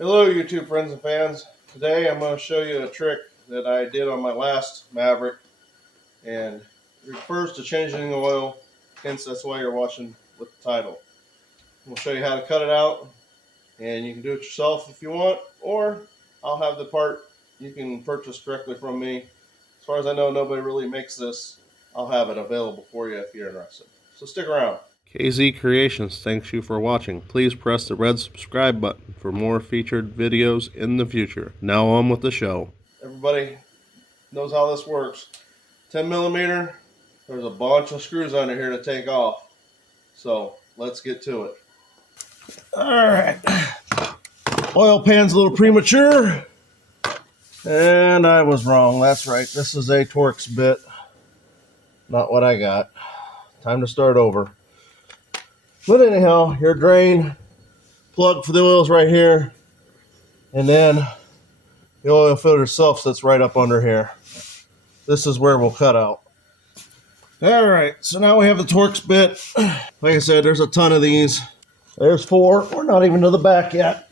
Hello YouTube friends and fans. Today I'm going to show you a trick that I did on my last Maverick, and it refers to changing the oil, hence that's why you're watching with the title. I'm going to show you how to cut it out, and you can do it yourself if you want, or I'll have the part you can purchase directly from me. As far as I know, nobody really makes this. I'll have it available for you if you're interested. So stick around. KZ Creations thanks you for watching. Please press the red subscribe button for more featured videos in the future. Now on with the show. Everybody knows how this works. 10 millimeter, there's a bunch of screws under here to take off. So let's get to it. Alright. Oil pan's a little premature. And I was wrong. That's right. This is a Torx bit. Not what I got. Time to start over. But anyhow, your drain plug for the oil is right here, and then the oil filter itself sits right up under here. This is where we'll cut out. Alright, so now we have the Torx bit. Like I said, there's a ton of these. There's 4. We're not even to the back yet.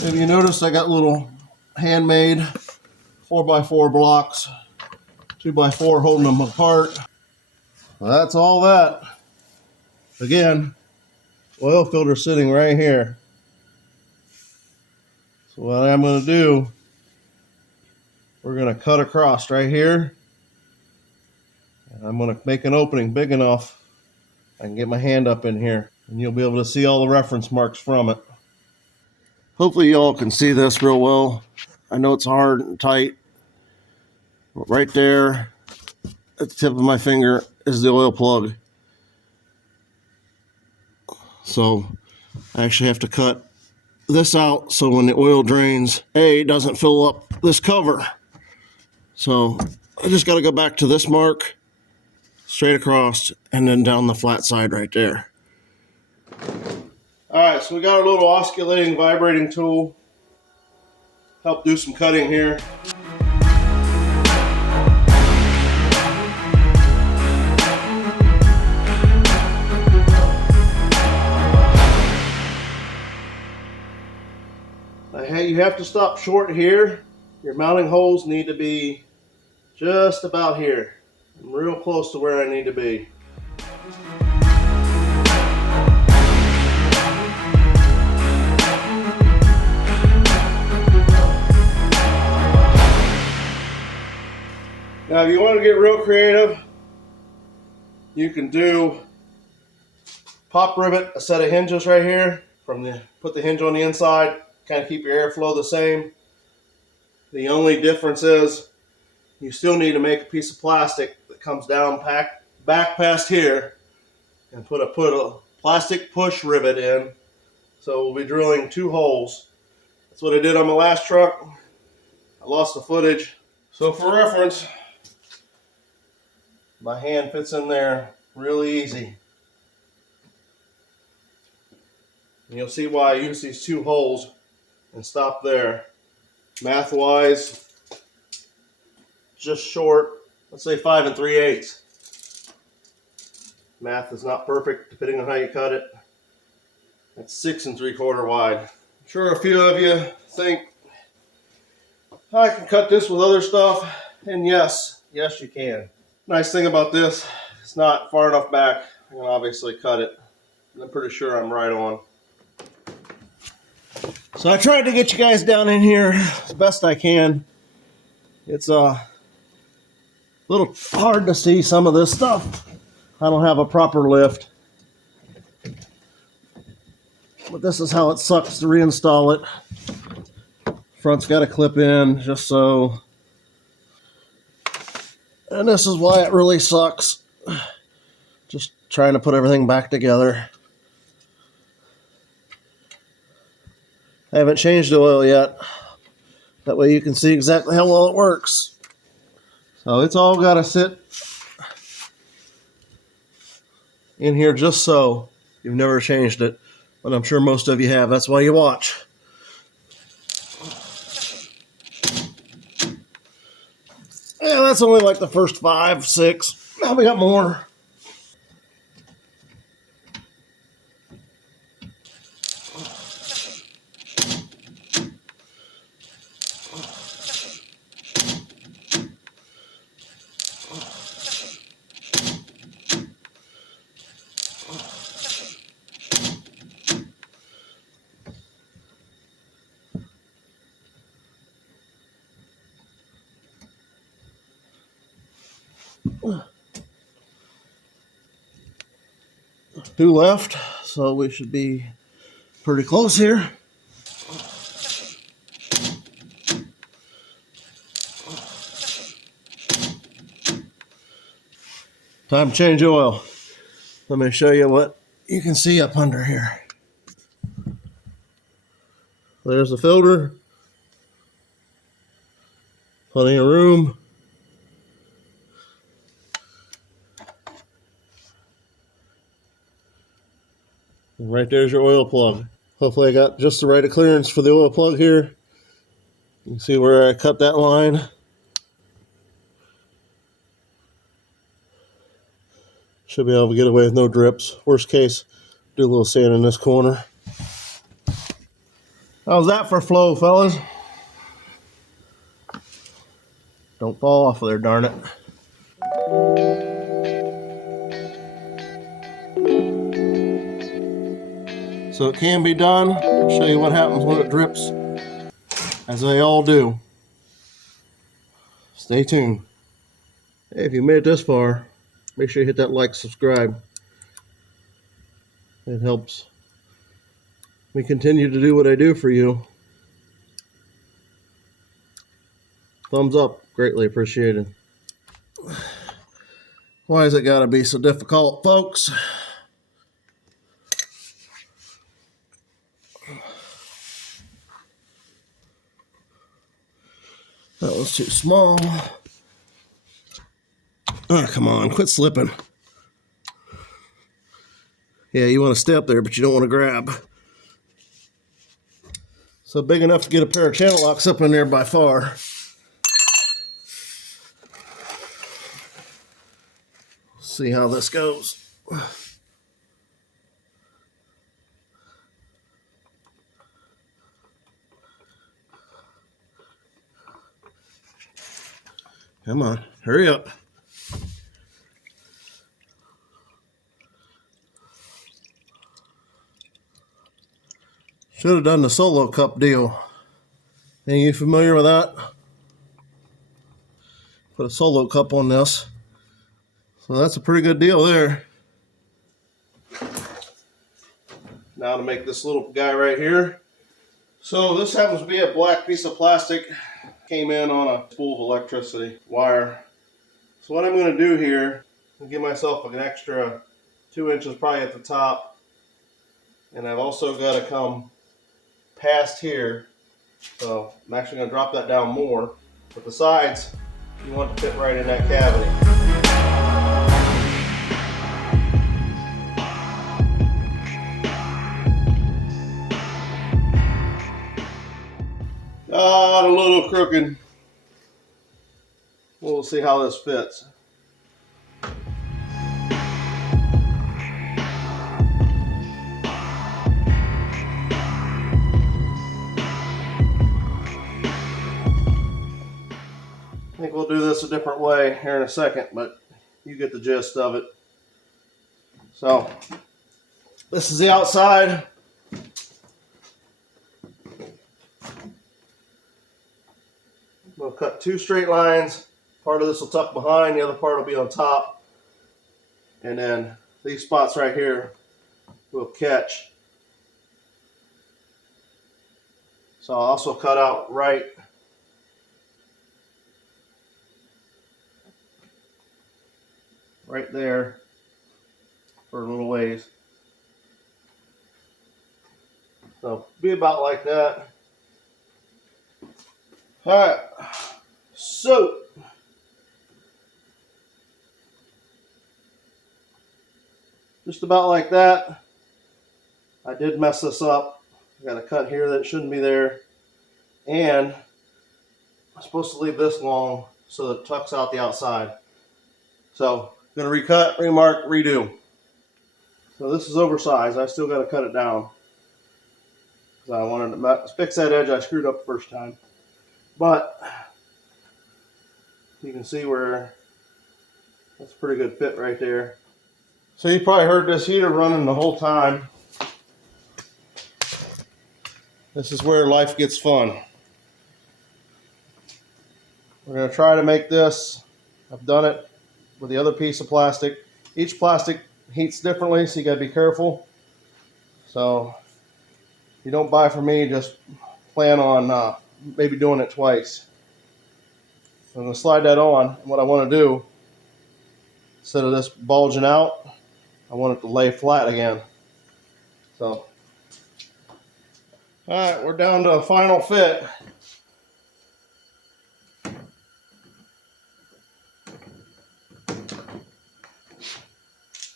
If you notice, I got little handmade 4x4 blocks, 2x4 holding them apart. Well, that's all that. Again, oil filter sitting right here. So what I'm going to do, we're going to cut across right here. And I'm going to make an opening big enough I can get my hand up in here, and you'll be able to see all the reference marks from it. Hopefully y'all can see this real well. I know it's hard and tight, but right there at the tip of my finger is the oil plug. So I actually have to cut this out so when the oil drains, it doesn't fill up this cover. So I just got to go back to this mark, straight across, and then down the flat side right there. Alright, so we got our little oscillating, vibrating tool. Help do some cutting here. Now, you have to stop short here. Your mounting holes need to be just about here. I'm real close to where I need to be. Now, if you want to get real creative, you can do pop rivet a set of hinges right here. Put the hinge on the inside, kind of keep your airflow the same. The only difference is you still need to make a piece of plastic that comes down back past here and put a plastic push rivet in. So we'll be drilling 2 holes. That's what I did on my last truck. I lost the footage. So for reference, my hand fits in there really easy. And you'll see why I use these 2 holes and stop there. Math-wise, just short, let's say 5 3/8. Math is not perfect depending on how you cut it. That's 6 3/4 wide. I'm sure a few of you think, I can cut this with other stuff, and yes you can. Nice thing about this, it's not far enough back. I can obviously cut it. I'm pretty sure I'm right on. So I tried to get you guys down in here as best I can. It's a little hard to see some of this stuff. I don't have a proper lift. But this is how it sucks to reinstall it. Front's got a clip in, just so. And this is why it really sucks. Just trying to put everything back together. I haven't changed the oil yet. That way you can see exactly how well it works. So it's all got to sit in here just so. You've never changed it, but I'm sure most of you have. That's why you watch. Yeah, that's only like the first 5, 6. Now we got more. Two left, so we should be pretty close here. Time to change oil. Let me show you what you can see up under here. There's the filter. Plenty of room. And right there's your oil plug. Hopefully I got just the right clearance for the oil plug here. You can see where I cut that line. Should be able to get away with no drips. Worst case, do a little sand in this corner. How's that for flow, fellas? Don't fall off of there, darn it. So it can be done. I'll show you what happens when it drips, as they all do. Stay tuned. Hey, if you made it this far, make sure you hit that like, subscribe. It helps me continue to do what I do for you. Thumbs up, greatly appreciated. Why has it got to be so difficult, folks? That was too small. Oh, come on, quit slipping. Yeah, you want to stay up there, but you don't want to grab. So big enough to get a pair of channel locks up in there by far. See how this goes. Come on, hurry up. Should have done the solo cup deal. Are you familiar with that? Put a solo cup on this. So that's a pretty good deal there. Now to make this little guy right here. So this happens to be a black piece of plastic. Came in on a spool of electricity wire. So what I'm going to do here, I'll give myself an extra 2 inches probably at the top. And I've also got to come past here. So I'm actually going to drop that down more. But the sides, you want to fit right in that cavity. A little crooked. We'll see how this fits. I think we'll do this a different way here in a second, but you get the gist of it. So, this is the outside. We'll cut 2 straight lines. Part of this will tuck behind, the other part will be on top. And then these spots right here will catch. So I'll also cut out right there for a little ways. So be about like that. Alright, so just about like that. I did mess this up. I got a cut here that shouldn't be there. And I'm supposed to leave this long so it tucks out the outside. So I'm gonna recut, remark, redo. So this is oversized. I still got to cut it down because I wanted to fix that edge I screwed up the first time. But you can see where that's a pretty good fit right there. So you probably heard this heater running the whole time. This is where life gets fun. We're going to try to make this. I've done it with the other piece of plastic. Each plastic heats differently, so you got to be careful. So if you don't buy from me, just plan on maybe doing it twice. So I'm going to slide that on. And what I want to do, instead of this bulging out, I want it to lay flat again. So, all right, we're down to a final fit.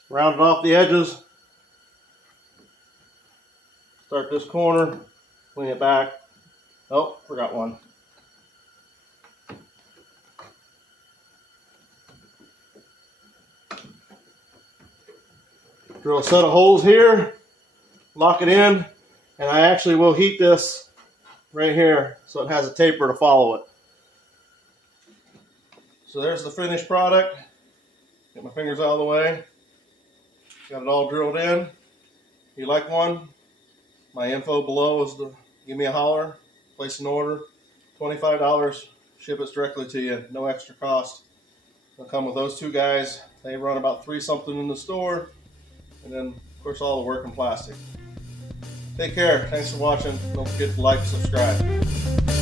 Round it off the edges. Start this corner, bring it back. Oh, forgot one. Drill a set of holes here, lock it in, and I actually will heat this right here so it has a taper to follow it. So there's the finished product. Get my fingers out of the way. Got it all drilled in. If you like one, my info below is to give me a holler, place an order. $25, ship it directly to you, no extra cost. It'll come with those two guys. They run about $3 something in the store. And then, of course, all the work in plastic. Take care. Thanks for watching. Don't forget to like and subscribe.